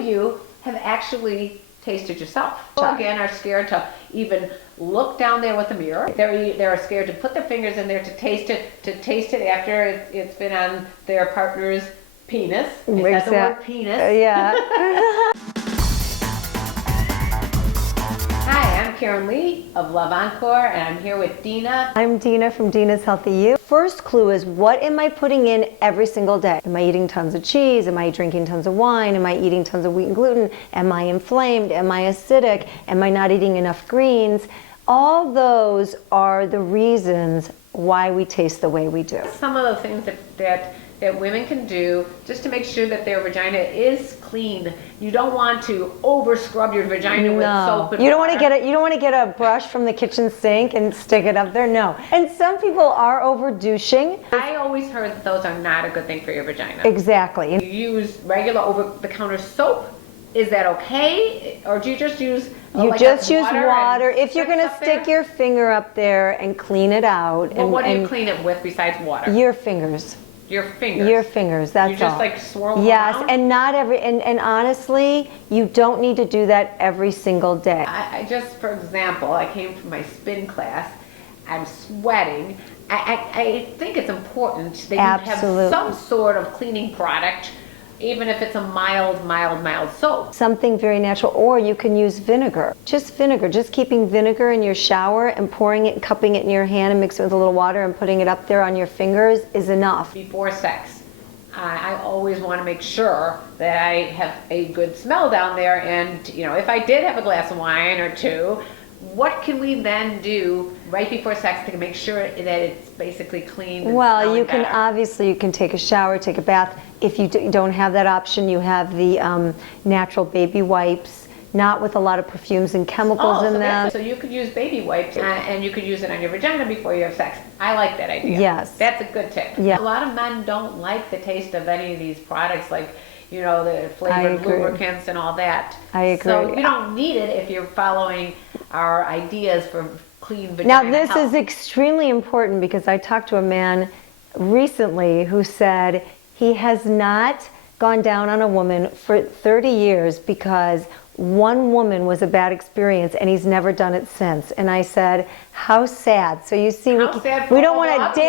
of you have actually tasted yourself. People, again, are scared to even look down there with the mirror. They're scared to put their fingers in there to taste it after it's been on their partner's penis. Is that the word penis? Yeah. Hi, I'm KarenLee of Love Encore, and I'm here with Dina. I'm Dina from Dina's Healthy You. First clue is, what am I putting in every single day? Am I eating tons of cheese? Am I drinking tons of wine? Am I eating tons of wheat and gluten? Am I inflamed? Am I acidic? Am I not eating enough greens? All those are the reasons why we taste the way we do. Some of the things that women can do just to make sure that their vagina is clean. You don't want to over scrub your vagina with soap and you don't water. You don't want to get a brush from the kitchen sink and stick it up there. No. And some people are over douching. I always heard that those are not a good thing for your vagina. Exactly. You use regular over-the-counter soap. Is that okay, or do you just use? You just use water. If you're going to stick your finger up there and clean it out. Well, what do you clean it with besides water? Your fingers. Your fingers. Your fingers, that's all. You just like swirl them Yes, around? and not every, and honestly, you don't need to do that every single day. I just, for example, I came from my spin class. I'm sweating. I think it's important that you have some sort of cleaning product, even if it's a mild soap. Something very natural, or you can use vinegar. Just vinegar, just keeping vinegar in your shower and pouring it, cupping it in your hand and mixing it with a little water and putting it up there on your fingers is enough. Before sex, I always want to make sure that I have a good smell down there, and if I did have a glass of wine or two, what can we then do right before sex to make sure that it's basically clean and well, you can better? obviously, you can take a shower, take a bath. If you don't have that option, you have the natural baby wipes, not with a lot of perfumes and chemicals in them. So you could use baby wipes and you could use it on your vagina before you have sex. I like that idea. Yes. That's a good tip. Yeah. A lot of men don't like the taste of any of these products, like the flavored lubricants and all that. I agree. So you don't need it if you're following our ideas for clean vagina Now this health. is extremely important, because I talked to a man recently who said he has not gone down on a woman for 30 years because one woman was a bad experience, and he's never done it since. And I said, how sad. So you see, we don't want to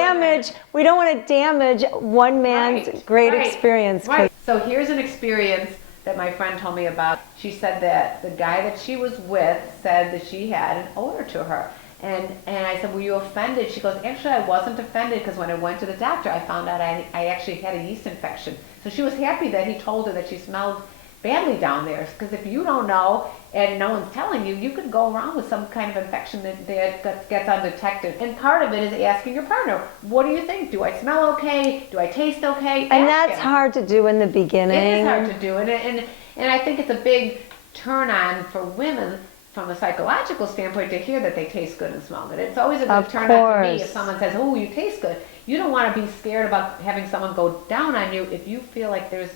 damage one man's great experience. Right. So here's an experience that my friend told me about. She said that the guy that she was with said that she had an odor to her. And I said, were you offended? She goes, actually, I wasn't offended, because when I went to the doctor, I found out I actually had a yeast infection. So she was happy that he told her that she smelled badly down there, because if you don't know and no one's telling you, you could go around with some kind of infection that gets undetected. And part of it is asking your partner, what do you think? Do I smell okay? Do I taste okay? And that's hard to do in the beginning. It is hard to do, and I think it's a big turn on for women from a psychological standpoint to hear that they taste good and smell good. It's always a good turn on for me if someone says, oh, you taste good. You don't want to be scared about having someone go down on you if you feel like there's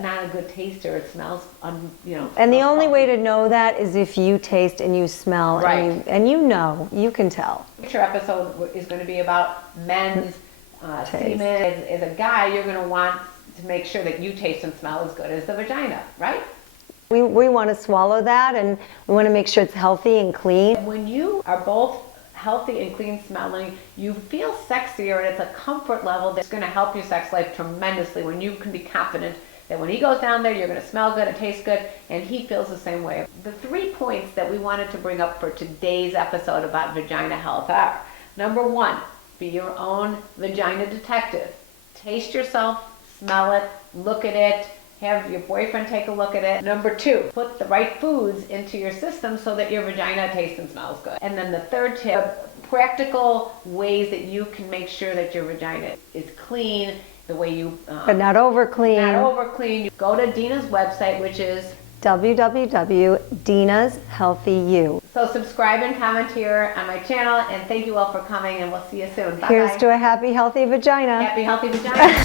not a good taste or it smells, And the only way to know that is if you taste and you smell, right. and you can tell. Future episode is going to be about men's semen. As a guy, you're going to want to make sure that you taste and smell as good as the vagina, right? We want to swallow that, and we want to make sure it's healthy and clean. When you are both healthy and clean smelling, you feel sexier, and it's a comfort level that's going to help your sex life tremendously when you can be confident that when he goes down there, you're going to smell good and taste good, and he feels the same way. The 3 points that we wanted to bring up for today's episode about vagina health are: number 1, be your own vagina detective. Taste yourself, smell it, look at it, have your boyfriend take a look at it. Number 2, put the right foods into your system so that your vagina tastes and smells good. And then the third tip, practical ways that you can make sure that your vagina is clean, the way you... but not over clean. Not over clean. Go to Dina's website, which is www.dinashealthyu. So subscribe and comment here on my channel, and thank you all for coming, and we'll see you soon. Bye-bye. Here's to a happy, healthy vagina. Happy, healthy vagina.